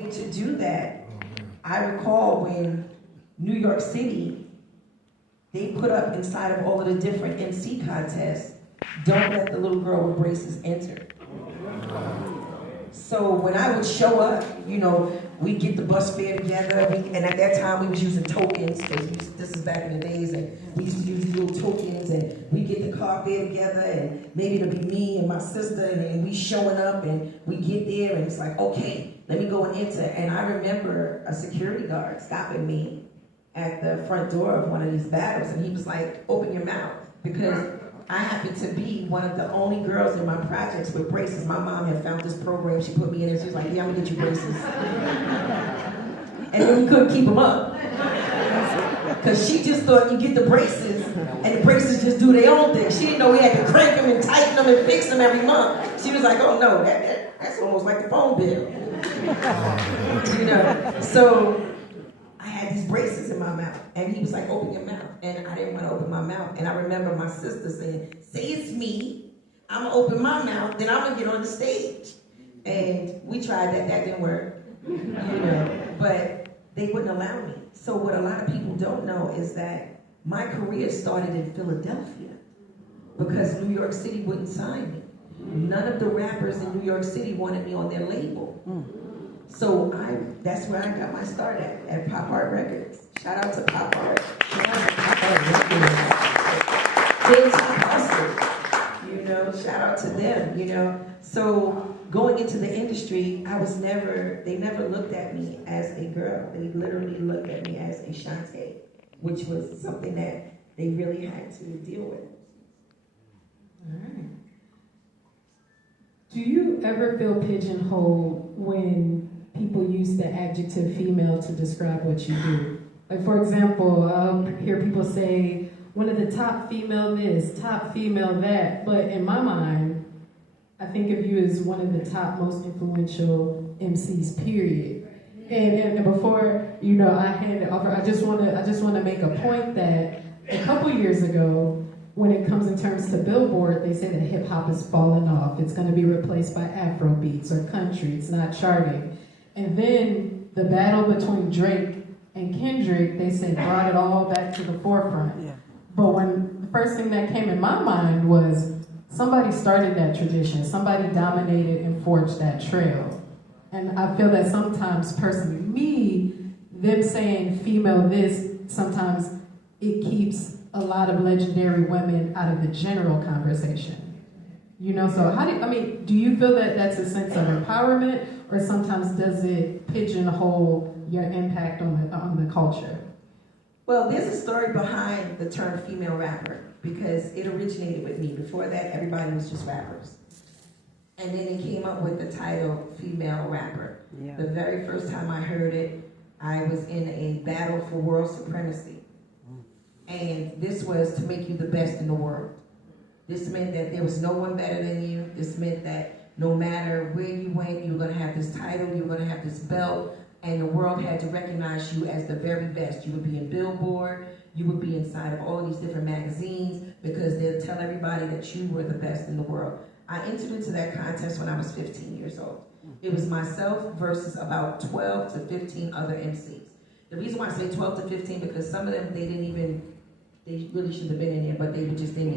To do that, I recall when New York City, they put up inside of all of the different MC contests, don't let the little girl with braces enter. So when I would show up, we'd get the bus fare together, and at that time we was using tokens, because this is back in the days, and we used to use these little tokens, and we get the car fare together, and maybe it'll be me and my sister, and we showing up, and we get there, and it's like, okay, let me go and enter. And I remember a security guard stopping me at the front door of one of these battles, and he was like, open your mouth, because I happened to be one of the only girls in my projects with braces. My mom had found this program, she put me in it, she was like, yeah, I'm gonna get you braces. And then we couldn't keep them up. Because she just thought you get the braces, and the braces just do their own thing. She didn't know we had to crank them and tighten them and fix them every month. She was like, oh no, that's almost like the phone bill. So I had these braces in my mouth, and he was like, open your mouth. And I didn't want to open my mouth. And I remember my sister saying, say it's me, I'm gonna open my mouth, then I'm gonna get on the stage. And we tried that didn't work, but they wouldn't allow me. So what a lot of people don't know is that my career started in Philadelphia because New York City wouldn't sign me. None of the rappers in New York City wanted me on their label. So that's where I got my start at Pop Art Records. Shout out to Pop Art. Shout out to Pop Art Records. Big Top Hustle. Shout out to them, So going into the industry, they never looked at me as a girl. They literally looked at me as a Shante, which was something that they really had to deal with. All right. Do you ever feel pigeonholed when people use the adjective female to describe what you do? Like, for example, I'll hear people say, one of the top female this, top female that, but in my mind, I think of you as one of the top most influential MCs, period. And before, I hand it over, I just want to make a point that a couple years ago, when it comes in terms to Billboard, they say that hip hop is falling off. It's going to be replaced by Afro beats or country. It's not charting. And then the battle between Drake and Kendrick, they said brought it all back to the forefront. Yeah. But when the first thing that came in my mind was somebody started that tradition. Somebody dominated and forged that trail. And I feel that sometimes, personally, them saying female this, sometimes it keeps a lot of legendary women out of the general conversation. So do you feel that that's a sense of empowerment, or sometimes does it pigeonhole your impact on the culture? Well, there's a story behind the term female rapper, because it originated with me. Before that, everybody was just rappers. And then they came up with the title female rapper. Yeah. The very first time I heard it, I was in a battle for world supremacy. And this was to make you the best in the world. This meant that there was no one better than you. This meant that no matter where you went, you were going to have this title, you were going to have this belt, and the world had to recognize you as the very best. You would be in Billboard, you would be inside of all these different magazines, because they'll tell everybody that you were the best in the world. I entered into that contest when I was 15 years old. It was myself versus about 12 to 15 other MCs. The reason why I say 12 to 15, because some of them, they really shouldn't have been in there, but they were just in there.